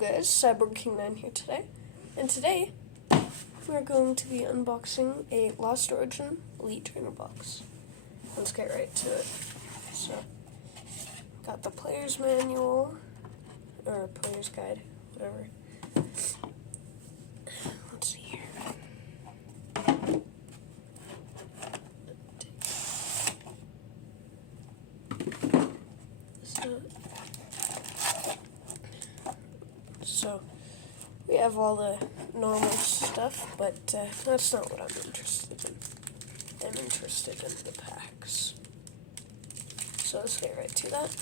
guys, CyborKing9 here today, and today we're going to be unboxing a Lost Origin Elite Trainer box. Let's get right to it. So, got the player's manual, or player's guide, whatever. Let's see here. So, we have all the normal stuff, but that's not what I'm interested in. I'm interested in the packs. So let's get right to that.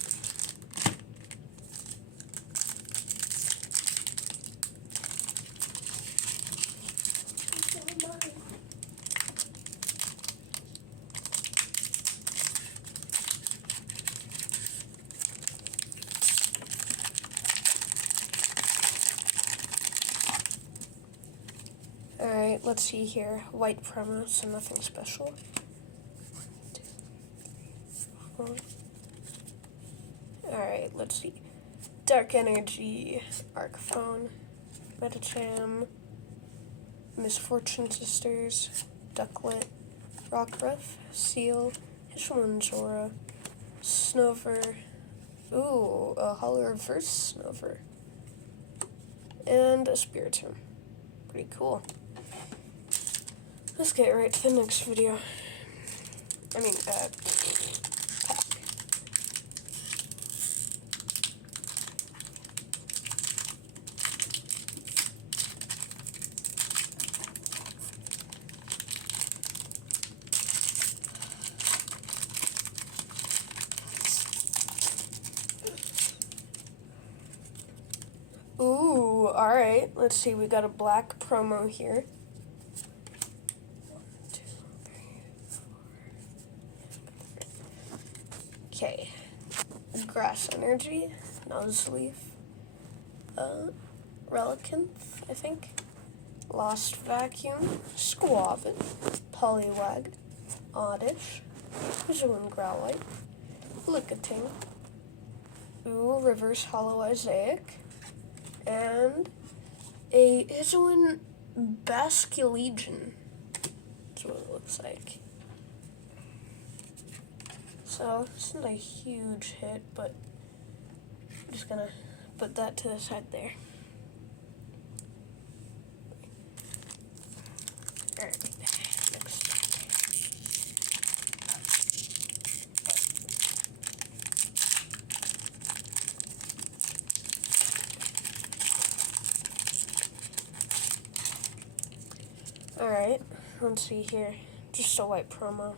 Alright, let's see here. White promo, so nothing special. 1, 2, 3, 4. Alright, let's see. Dark Energy, Arcphone, Metacham, Misfortune Sisters, Ducklet, Rockruff, Seal, Hishwan Zora, Snover, ooh, a Hollow Reverse Snover, and a Spiritomb. Pretty cool. Let's get right to the next video. Pack. Ooh, alright. Let's see, we got a black promo here. 1, 2, 3, 4. Okay. Grass Energy, Nuzleaf, Relicanth, I think. Lost Vacuum, Squavin, Poliwag, Oddish, Hisuian Growlite, Lickitung, ooh, Reverse Hollow Isaic, and a Hisuian Basculegion. That's what it looks like. So, it's not a huge hit, but I'm just gonna put that to the side there. Alright, next. Alright, let's see here. Just a white promo.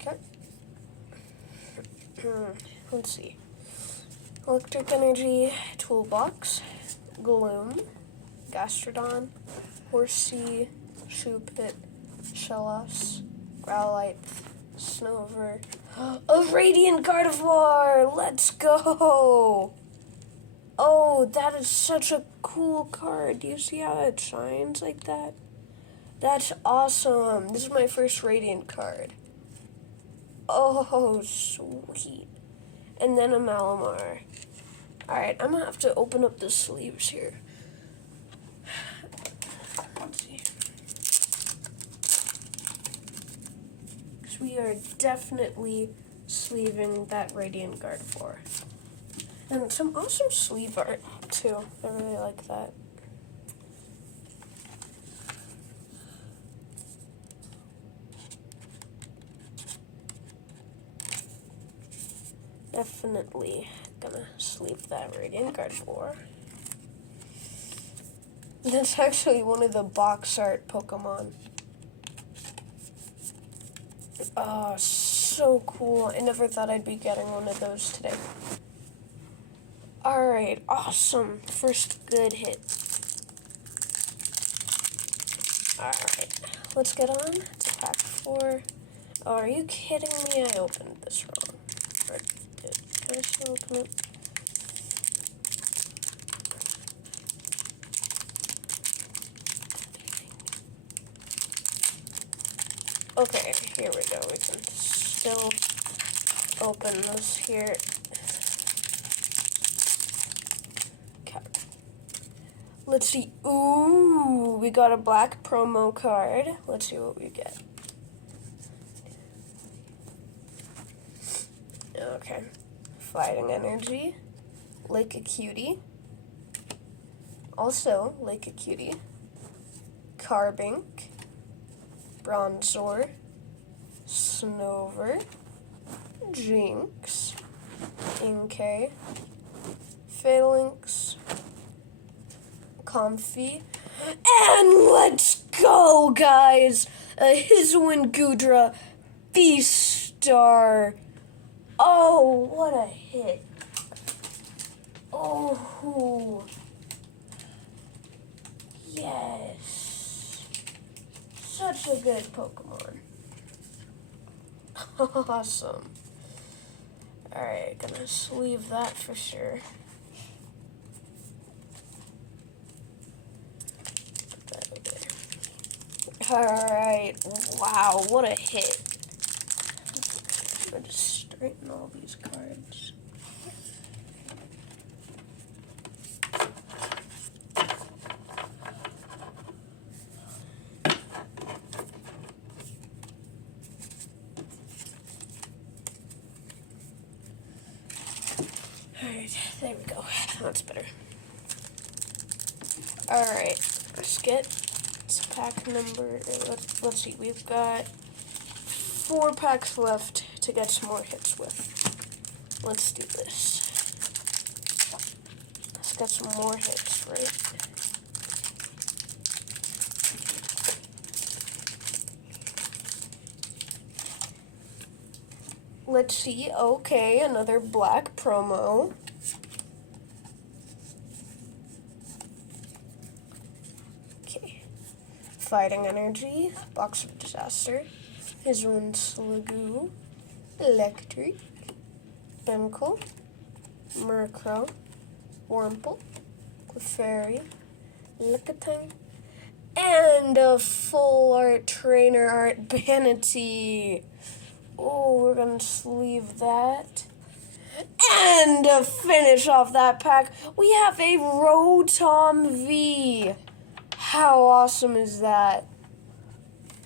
Okay. Let's see. Electric Energy Toolbox, Gloom, Gastrodon, Horsea, Shuppet, Shellos, Growlite, Snover, a Radiant Gardevoir! Let's go! Oh, that is such a cool card. Do you see how it shines like that? That's awesome. This is my first Radiant card. Oh, sweet. And then a Malamar. Alright, I'm going to have to open up the sleeves here. Let's see. Because we are definitely sleeving that Radiant Gardevoir. And some awesome sleeve art, too. I really like that. Definitely gonna sleeve that Radiant Gardevoir. That's actually one of the box art Pokemon. Oh, so cool. I never thought I'd be getting one of those today. Alright, awesome. First good hit. Alright, let's get on to pack 4. Oh, are you kidding me? I opened this wrong. Or can I still open it? Okay, here we go. We can still open this here. Okay. Let's see. Ooh, we got a black promo card. Let's see what we get. Okay. Fighting Energy. Lake a Cutie. Also, Lake a Cutie. Carbink. Bronzor. Snover. Jinx. Inkay. Phalanx. Comfy. And let's go, guys! Hisuian Goodra. V-Star. Oh, what a hit. Oh, yes. Such a good Pokemon. Awesome. Alright, gonna sleeve that for sure. Alright, wow, what a hit. I'm gonna just straighten all these cards. Alright, there we go. That's better. Alright, let's get pack number. Let's see, we've got 4 packs left to get some more hits with. Let's do this. Let's get some more hits, right? Let's see. Okay, another black promo. Okay. Fighting Energy. Box of Disaster. Hisuian Slugoo. Electric. Bimble. Murkrow. Wurmple. Clefairy. Lickitung. And a full art trainer art Banity. Oh, we're gonna sleeve that. And to finish off that pack, we have a Rotom V. How awesome is that?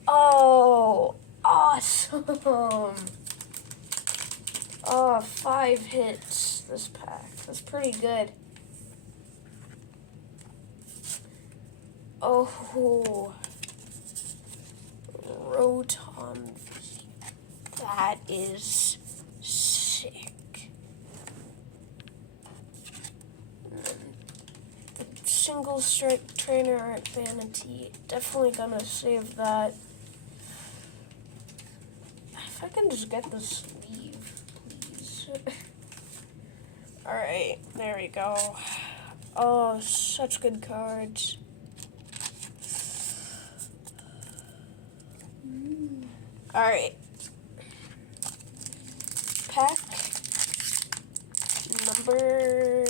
Oh, awesome. Oh, 5 hits this pack. That's pretty good. Oh, Rotom V. That is sick. And then the single strike trainer art Vanity. Definitely gonna save that. If I can just get the sleeve, please. Alright, there we go. Oh, such good cards. Alright. Pack number,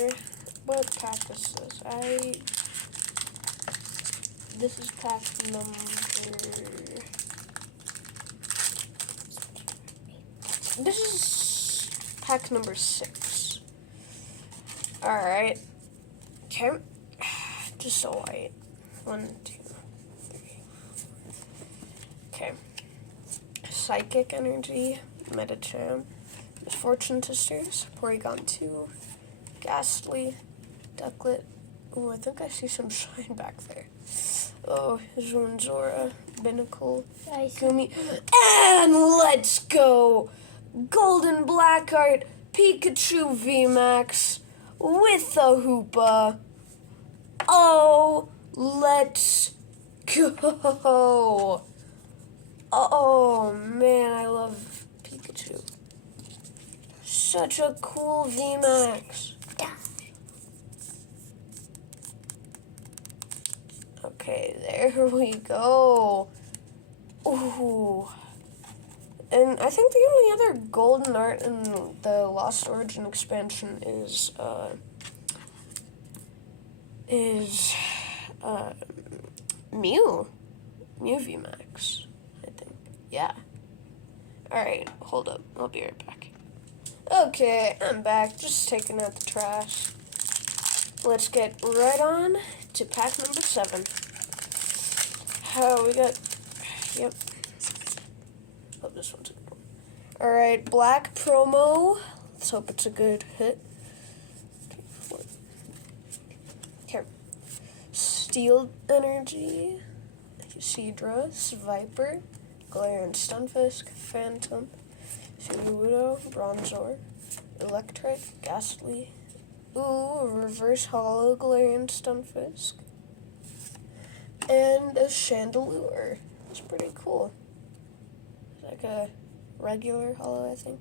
what pack is this? This is pack number, this is pack number 6. Alright. Okay. Just a white. 1, 2, 3. Okay. Psychic Energy, Medicham. Misfortune Sisters, Porygon 2, Ghastly, Ducklet. Oh, I think I see some shine back there. Oh, Zora, Binnacle, Gumi. And let's go! Golden Black Art, Pikachu VMAX with a Hoopa. Oh, let's go! Oh, man, I love Pikachu. Such a cool VMAX. Okay, there we go. Ooh. And I think the only other golden art in the Lost Origin expansion is Mew. Mew VMAX, I think. Yeah. Alright, hold up. I'll be right back. Okay, I'm back, just taking out the trash. Let's get right on to pack number 7. We got, yep. Oh, this one's a good one. Alright, black promo. Let's hope it's a good hit. Okay. Steel Energy, Seadra, Viper, Galarian Stunfisk, Phantom, Sudowoodo, Bronzor, Electrike, Ghastly. Ooh, Reverse Hollow Galarian Stunfisk. And a Chandelure. It's pretty cool. It's like a regular hollow, I think.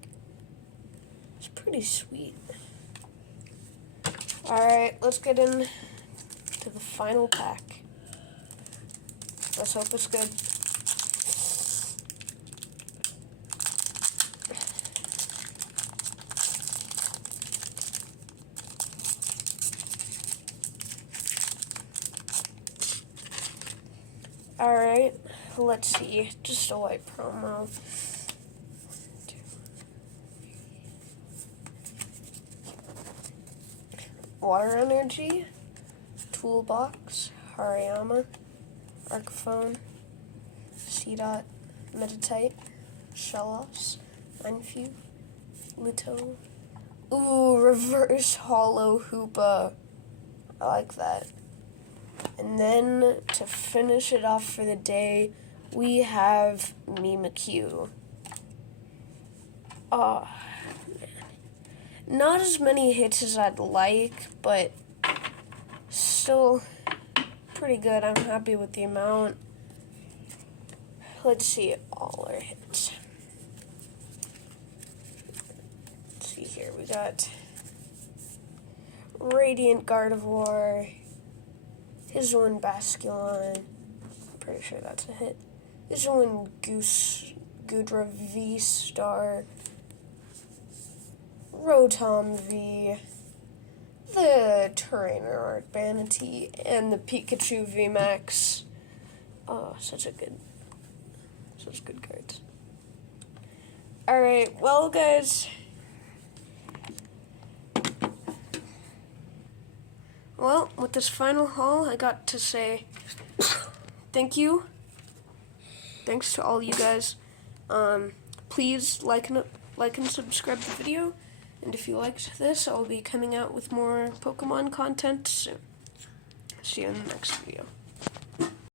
It's pretty sweet. Alright, let's get in to the final pack. Let's hope it's good. Alright, let's see. Just a white promo. Water Energy, Toolbox, Hariyama, Arcaphone, Seedot, Meditite, Shellos, Mindfew, Luto. Ooh, Reverse Hollow Hoopa. I like that. And then, to finish it off for the day, we have Mimikyu. Oh, man. Not as many hits as I'd like, but still pretty good. I'm happy with the amount. Let's see all our hits. Let's see here. We got Radiant Gardevoir, Hisuian Basculon, pretty sure that's a hit. Hisuian Gudra V-Star, Rotom V, the Trainer Art Banity, and the Pikachu VMAX. Oh, such good cards. Alright, well guys, with this final haul, I got to say thank you. Thanks to all you guys. Please like and subscribe the video. And if you liked this, I'll be coming out with more Pokemon content soon. See you in the next video.